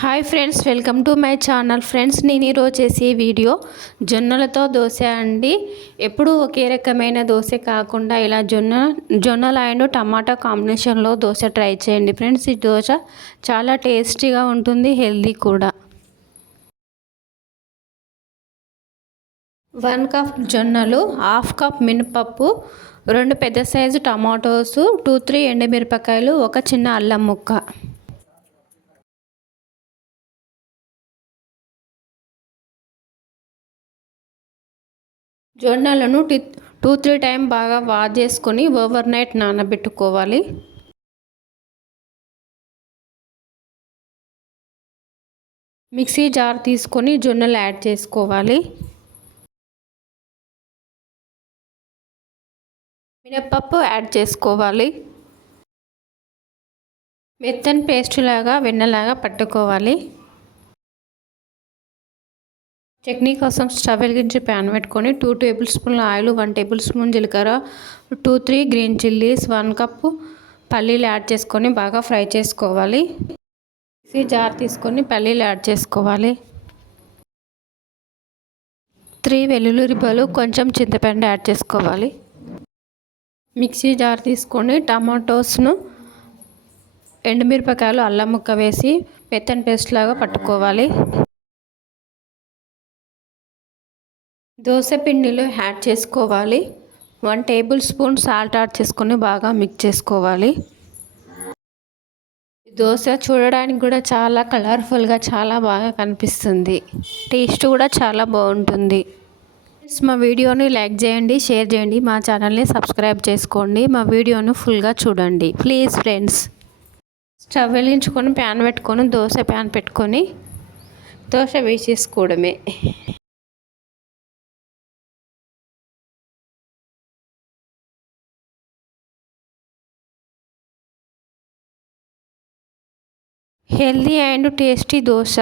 Hi friends welcome to my channel. Friends నేను ఈరోజు చేసే వీడియో జొన్నలతో దోశ అండి. ఎప్పుడూ ఒకే రకమైన దోశ కాకుండా ఇలా జొన్న జొన్నలు అండ్ టమాటా కాంబినేషన్లో దోశ ట్రై చేయండి. ఫ్రెండ్స్ ఈ దోశ చాలా టేస్టీగా ఉంటుంది హెల్దీ కూడా. వన్ కప్ జొన్నలు హాఫ్ కప్ మినపప్పు రెండు పెద్ద సైజు టమాటోసు టూ త్రీ ఎండుమిరపకాయలు ఒక చిన్న అల్లం ముక్క. జొన్నలను టి టూ త్రీ టైం బాగా వాష్ చేసుకొని ఓవర్ నైట్ నానబెట్టుకోవాలి. మిక్సీ జార్ తీసుకొని జొన్నలు యాడ్ చేసుకోవాలి. మినప్పప్పు యాడ్ చేసుకోవాలి. మెత్తని పేస్ట్ లాగా వెన్నలాగా పట్టుకోవాలి. చట్నీ కోసం స్టవ్ వెలిగించి ప్యాన్ పెట్టుకొని టూ టేబుల్ స్పూన్ల ఆయిల్ వన్ టేబుల్ స్పూన్ జీలకర్ర two three green chillies one cup పల్లీలు యాడ్ చేసుకొని బాగా ఫ్రై చేసుకోవాలి. మిక్సీ జార్ తీసుకొని పల్లీలు యాడ్ చేసుకోవాలి. త్రీ వెల్లుల్లి రిబ్బలు కొంచెం చింతపండు యాడ్ చేసుకోవాలి. మిక్సీ జార్ తీసుకొని టమాటోస్ను ఎండుమిరపకాయలు అల్లం ముక్క వేసి మెత్తని పేస్ట్ లాగా పట్టుకోవాలి. దోశ పిండిలో యాడ్ చేసుకోవాలి. One tablespoon salt add చేసుకొని బాగా మిక్స్ చేసుకోవాలి. దోశ చూడడానికి కూడా చాలా కలర్ఫుల్గా చాలా బాగా కనిపిస్తుంది. టేస్ట్ కూడా చాలా బాగుంటుంది. మా వీడియోని లైక్ చేయండి షేర్ చేయండి. మా ఛానల్ని సబ్స్క్రైబ్ చేసుకోండి. మా వీడియోను ఫుల్గా చూడండి. ప్లీజ్ ఫ్రెండ్స్ స్టవ్ వెలిగించుకొని ప్యాన్ పెట్టుకొని దోశ ప్యాన్ పెట్టుకొని dosa వేసేసుకోవడమే. Healthy and tasty dosa